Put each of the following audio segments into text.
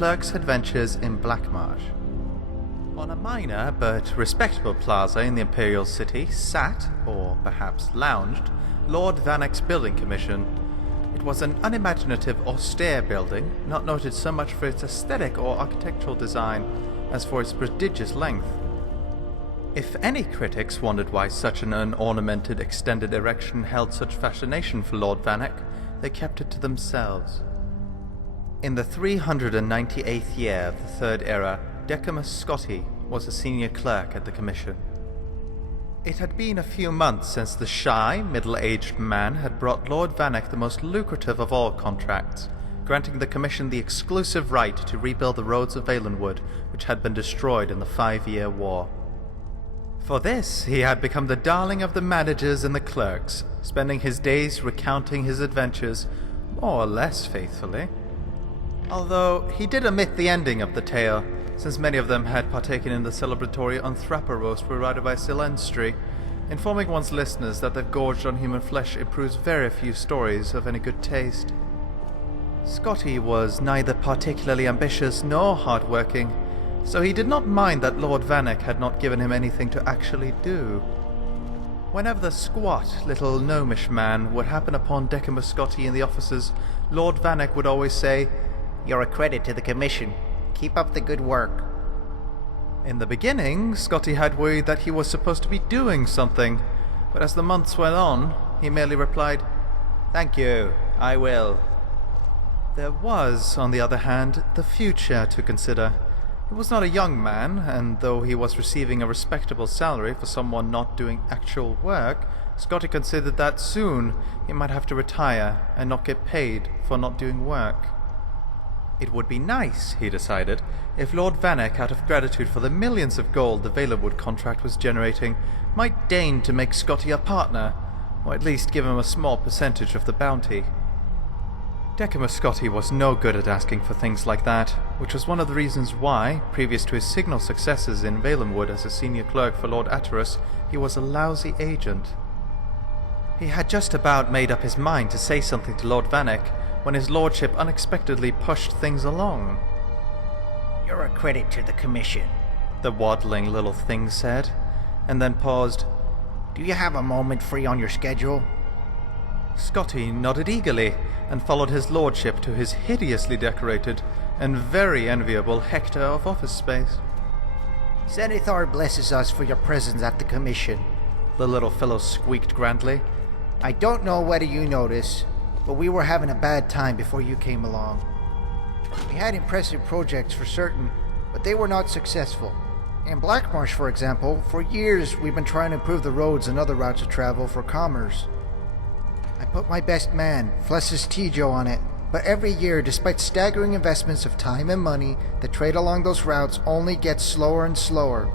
clerk's adventures in Blackmarsh. On a minor but respectable plaza in the Imperial City sat, or perhaps lounged, Lord Vanek's building commission. It was an unimaginative, austere building, not noted so much for its aesthetic or architectural design as for its prodigious length. If any critics wondered why such an unornamented, extended erection held such fascination for Lord Vanek, they kept it to themselves. In the 398th year of the Third Era, Decimus Scotti was a senior clerk at the Commission. It had been a few months since the shy, middle-aged man had brought Lord Vanek the most lucrative of all contracts, granting the Commission the exclusive right to rebuild the roads of Valenwood, which had been destroyed in the 5-year war. For this, he had become the darling of the managers and the clerks, spending his days recounting his adventures, more or less faithfully. Although he did omit the ending of the tale, since many of them had partaken in the celebratory Unthrapper roast provided by Silvestri, informing one's listeners that they've gorged on human flesh improves very few stories of any good taste. Scotti was neither particularly ambitious nor hard-working, so he did not mind that Lord Vanek had not given him anything to actually do. Whenever the squat, little gnomish man would happen upon Decimus Scotti in the offices, Lord Vanek would always say, "You're a credit to the Commission. Keep up the good work." In the beginning, Scotti had worried that he was supposed to be doing something, but as the months went on, he merely replied, "Thank you, I will." There was, on the other hand, the future to consider. He was not a young man, and though he was receiving a respectable salary for someone not doing actual work, Scotti considered that soon he might have to retire and not get paid for not doing work. It would be nice, he decided, if Lord Vanek, out of gratitude for the millions of gold the Valenwood contract was generating, might deign to make Scotti a partner, or at least give him a small percentage of the bounty. Decimus Scotti was no good at asking for things like that, which was one of the reasons why, previous to his signal successes in Valenwood as a senior clerk for Lord Atterus, he was a lousy agent. He had just about made up his mind to say something to Lord Vanek when his lordship unexpectedly pushed things along. "You're a credit to the Commission," the waddling little thing said, and then paused. "Do you have a moment free on your schedule?" Scotti nodded eagerly and followed his lordship to his hideously decorated and very enviable hectare of office space. "Zenithar blesses us for your presence at the Commission," the little fellow squeaked grandly. "I don't know whether you noticed, but we were having a bad time before you came along. We had impressive projects for certain, but they were not successful. In Blackmarsh, for example, for years we've been trying to improve the roads and other routes of travel for commerce. I put my best man, Flessus Tijo, on it, but every year, despite staggering investments of time and money, the trade along those routes only gets slower and slower.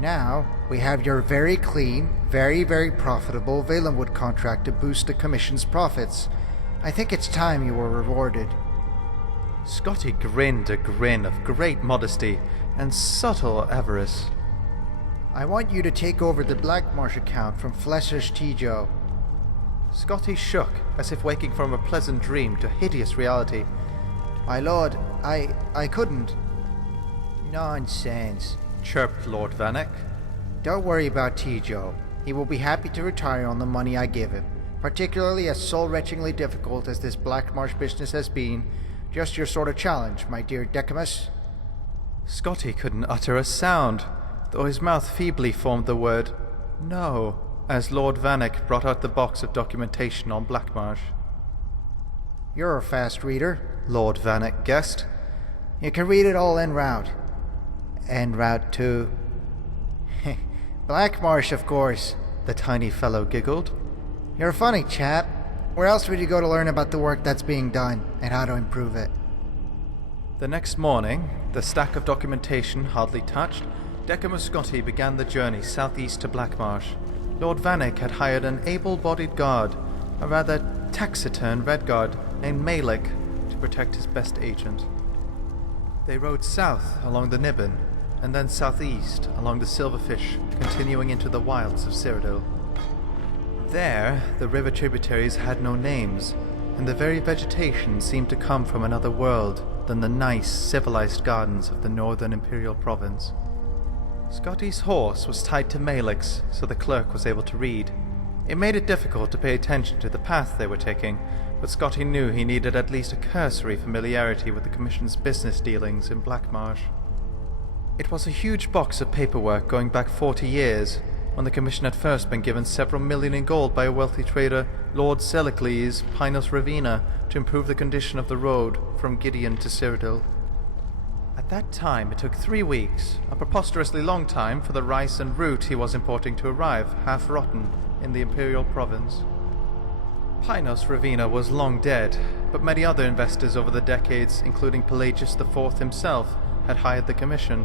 Now, we have your very clean, very, very profitable Valenwood contract to boost the Commission's profits. I think it's time you were rewarded." Scotti grinned a grin of great modesty and subtle avarice. "I want you to take over the Blackmarsh account from Flessus Tijo." Scotti shook, as if waking from a pleasant dream to hideous reality. "My lord, I couldn't." "Nonsense," chirped Lord Vanek. "Don't worry about Tijo. He will be happy to retire on the money I give him, particularly as soul-wrenchingly difficult as this Blackmarsh business has been. Just your sort of challenge, my dear Decimus." Scotti couldn't utter a sound, though his mouth feebly formed the word "no," as Lord Vanek brought out the box of documentation on Blackmarsh. "You're a fast reader," Lord Vanek guessed. "You can read it all en route." "En route to..." "Blackmarsh, of course," the tiny fellow giggled. "You're a funny chap. Where else would you go to learn about the work that's being done, and how to improve it?" The next morning, the stack of documentation hardly touched, Decimus Scotti began the journey southeast to Blackmarsh. Lord Vanek had hired an able-bodied guard, a rather taciturn redguard named Malik, to protect his best agent. They rode south along the Nibbin, and then southeast along the Silverfish, continuing into the wilds of Cyrodiil. There, the river tributaries had no names, and the very vegetation seemed to come from another world, than the nice, civilized gardens of the northern Imperial province. Scotty's horse was tied to Malik's, so the clerk was able to read. It made it difficult to pay attention to the path they were taking, but Scotty knew he needed at least a cursory familiarity with the Commission's business dealings in Blackmarsh. It was a huge box of paperwork going back 40 years, when the Commission had first been given several million in gold by a wealthy trader, Lord Sellicles Pinus Ravina, to improve the condition of the road from Gideon to Cyrodiil. At that time, it took 3 weeks, a preposterously long time for the rice and root he was importing to arrive, half rotten, in the Imperial province. Pinus Ravina was long dead, but many other investors over the decades, including Pelagius IV himself, had hired the Commission.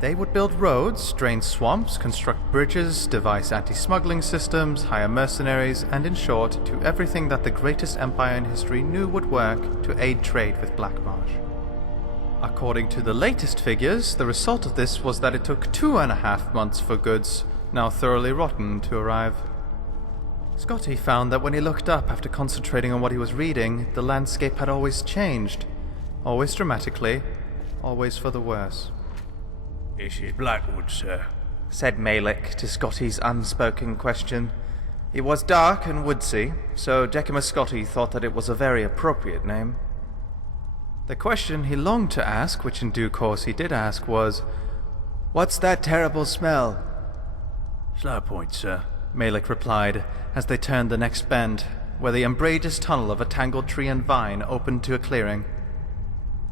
They would build roads, drain swamps, construct bridges, devise anti-smuggling systems, hire mercenaries, and in short, do everything that the greatest empire in history knew would work to aid trade with Blackmarsh. According to the latest figures, the result of this was that it took 2.5 months for goods, now thoroughly rotten, to arrive. Scotty found that when he looked up after concentrating on what he was reading, the landscape had always changed. Always dramatically, always for the worse. "This is Blackwood, sir," said Malik to Scotty's unspoken question. It was dark and woodsy, so Decimus Scotty thought that it was a very appropriate name. The question he longed to ask, which in due course he did ask, was, "What's that terrible smell?" "Slow point, sir," Malik replied, as they turned the next bend, where the umbrageous tunnel of a tangled tree and vine opened to a clearing.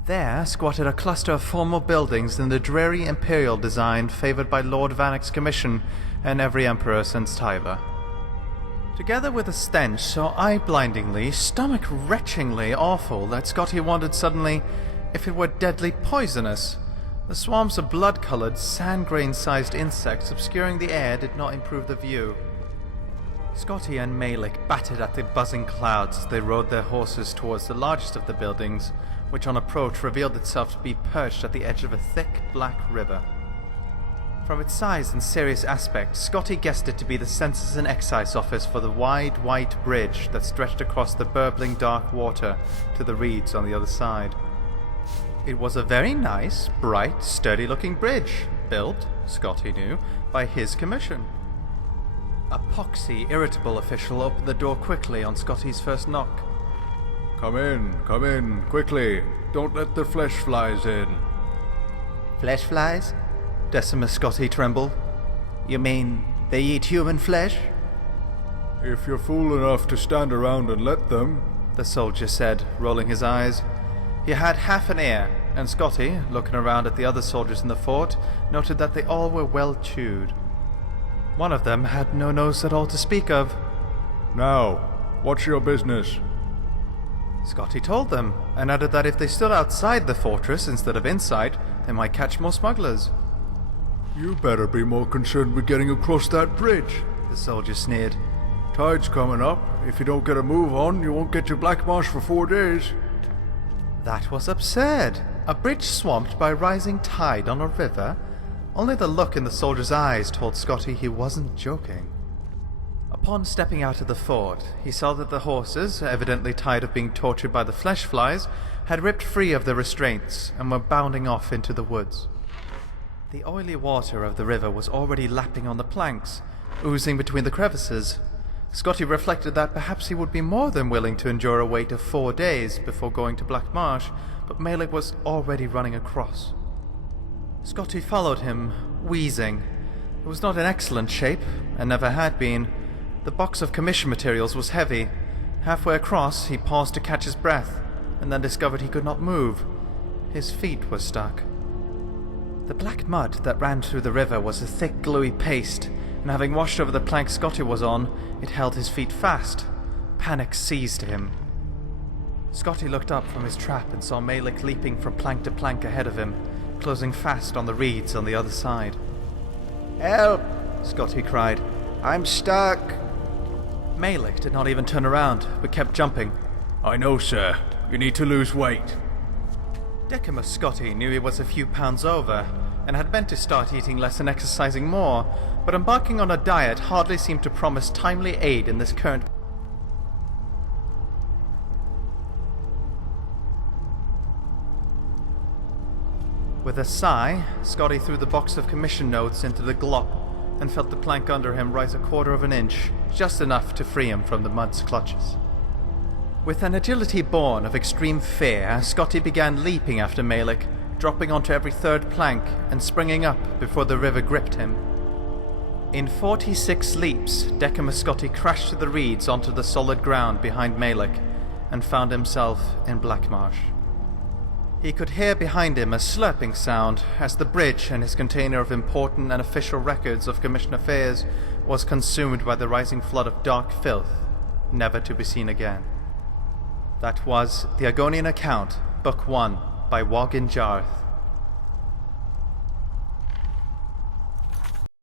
There squatted a cluster of formal buildings in the dreary imperial design favoured by Lord Vanek's commission and every emperor since Tyva. Together with a stench so eye-blindingly, stomach-retchingly awful that Scotty wondered suddenly if it were deadly poisonous, the swarms of blood-coloured, sand-grain-sized insects obscuring the air did not improve the view. Scotty and Malik battered at the buzzing clouds as they rode their horses towards the largest of the buildings, which on approach revealed itself to be perched at the edge of a thick, black river. From its size and serious aspect, Scotty guessed it to be the Census and Excise office for the wide, white bridge that stretched across the burbling dark water to the reeds on the other side. It was a very nice, bright, sturdy-looking bridge, built, Scotty knew, by his commission. A poxy, irritable official opened the door quickly on Scotty's first knock. Come in, quickly. Don't let the flesh flies in." Flesh flies? Decimus Scotty trembled. You mean they eat human flesh? "If you're fool enough to stand around and let them," the soldier said, rolling his eyes. He had half an ear, and Scotty, looking around at the other soldiers in the fort, noted that they all were well chewed. One of them had no nose at all to speak of. "Now, what's your business?" Scotty told them, and added that if they stood outside the fortress instead of inside, they might catch more smugglers. "You better be more concerned with getting across that bridge," the soldier sneered. "Tide's coming up. If you don't get a move on, you won't get to Blackmarsh for 4 days." That was absurd. A bridge swamped by rising tide on a river? Only the look in the soldier's eyes told Scotty he wasn't joking. Upon stepping out of the fort, he saw that the horses, evidently tired of being tortured by the flesh flies, had ripped free of their restraints and were bounding off into the woods. The oily water of the river was already lapping on the planks, oozing between the crevices. Scotty reflected that perhaps he would be more than willing to endure a wait of 4 days before going to Blackmarsh, but Malik was already running across. Scotty followed him, wheezing. It was not in excellent shape, and never had been. The box of commission materials was heavy. Halfway across, he paused to catch his breath, and then discovered he could not move. His feet were stuck. The black mud that ran through the river was a thick, gluey paste, and having washed over the plank Scotty was on, it held his feet fast. Panic seized him. Scotty looked up from his trap and saw Malik leaping from plank to plank ahead of him, closing fast on the reeds on the other side. "Help!" Scotty cried. "I'm stuck!" Malik did not even turn around, but kept jumping. "I know, sir. You need to lose weight." Decimus Scotty knew he was a few pounds over, and had meant to start eating less and exercising more, but embarking on a diet hardly seemed to promise timely aid in this current With a sigh, Scotty threw the box of commission notes into the glop and felt the plank under him rise 1/4 of an inch, just enough to free him from the mud's clutches. With an agility born of extreme fear, Scotty began leaping after Malik, dropping onto every third plank and springing up before the river gripped him. In 46 leaps, Decimus Scotty crashed to the reeds onto the solid ground behind Malik and found himself in Blackmarsh. He could hear behind him a slurping sound as the bridge and his container of important and official records of Commission affairs was consumed by the rising flood of dark filth, never to be seen again. That was The Argonian Account, Book 1, by Wogin Jarth.